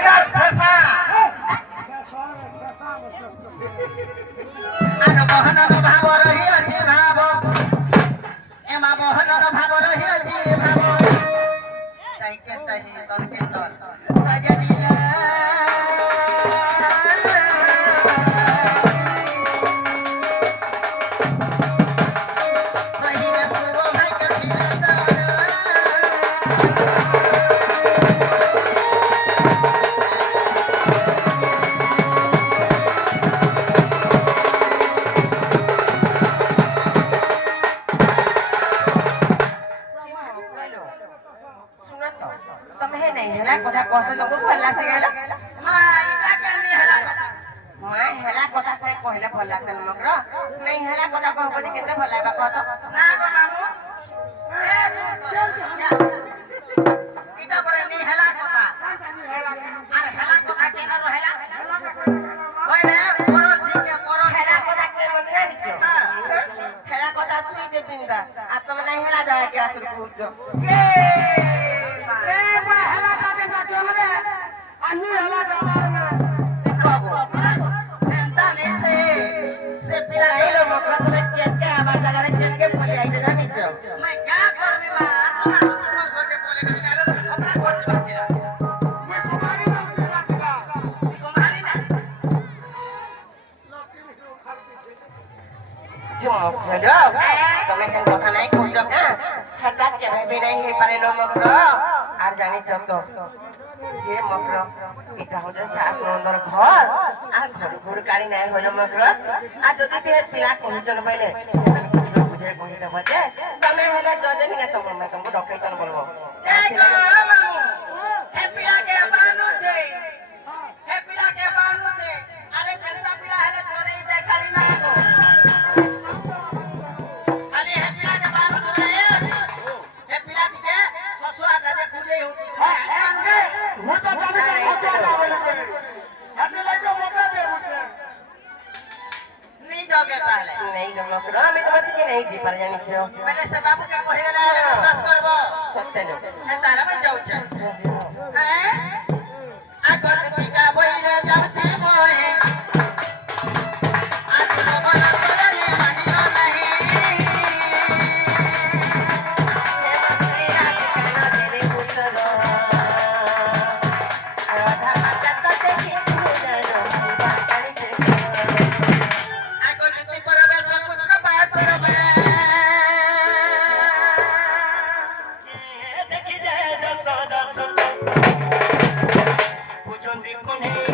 Better শেষা আনো বহনন ভাব রহিଅଛି ভাব এমা বহনন ভাব রহিଅଛି ভাব তাইকে তাহি তলকে তল সাজানিলা সহিরে পূর্ব ভাগ্য ফিরাতা কথা কষ্ট লোক ভাল লাগছে গেল মা ইটা কেনি হেলা কথা মা হেলা কথা সে কইলে ভাল লাগতে মকর নাই হেলা কথা কইব যে কেতে ভাল লাগবা কত না গো মামু এ ইটা পরে নি হেলা কথা আর হেলা কথা কেন রহেলা ওই রে পরো জিকে পরো হেলা কথা কে মনে নিছো হেলা কথা সুই যে পিন্দা আর তুমি নাই হেলা যায় কি আসল বুঝছো এ মা হেলা Ani hala kamana. Babu. Entane se pila hilo mokra tome kian ke abar jaga re kian ke poli aite jani cho. Mai kya karbi ma asuna tumar ghar ke poli gani jale to khapra kor ke bakira. Mai kumari na uti bakira. Kumari na. Lokki ni kharti che. Jom hello. Tome jan kotha nai kujjo ka. Hatat ke bhai nai he pare lo mokra. Ar jani cho to. হে মকর এটা হচ্ছে শাস নন্দর ঘর আর ঘর ঘর কারি নাই হইল মকর আর যদি তে পিলা কহিছন পাইলে কিছু বুঝে কহি দেব যে তুমি হেলে জজে নিয়ে তোমার মে তোমাকে ডকাইছন বলবো হে পিলা কে বানুছে হে পিলা কে বানুছে আরে কেনতা পিলা হেলে তোরে দেখালি না গো খালি হে পিলা কে বানুছে হে পিলা দিকে হসুয়াটা যে খুলে হউতি वो तो कभी नहीं चला बोले करे हमें लगा मौका दे मुझे नहीं जाओगे पहले नहीं लो मकरा मैं तो बस के नहीं जी पर जानी छो पहले से बाबू के कहिले विश्वास करबो सत्य लो है ताला में जाऊ छे हैं आगत टीका बोइले जाऊ छी मोहे आज मोबाइल बोलने मानियो नहीं हे बकरी रात काना तेरे पुतलो Con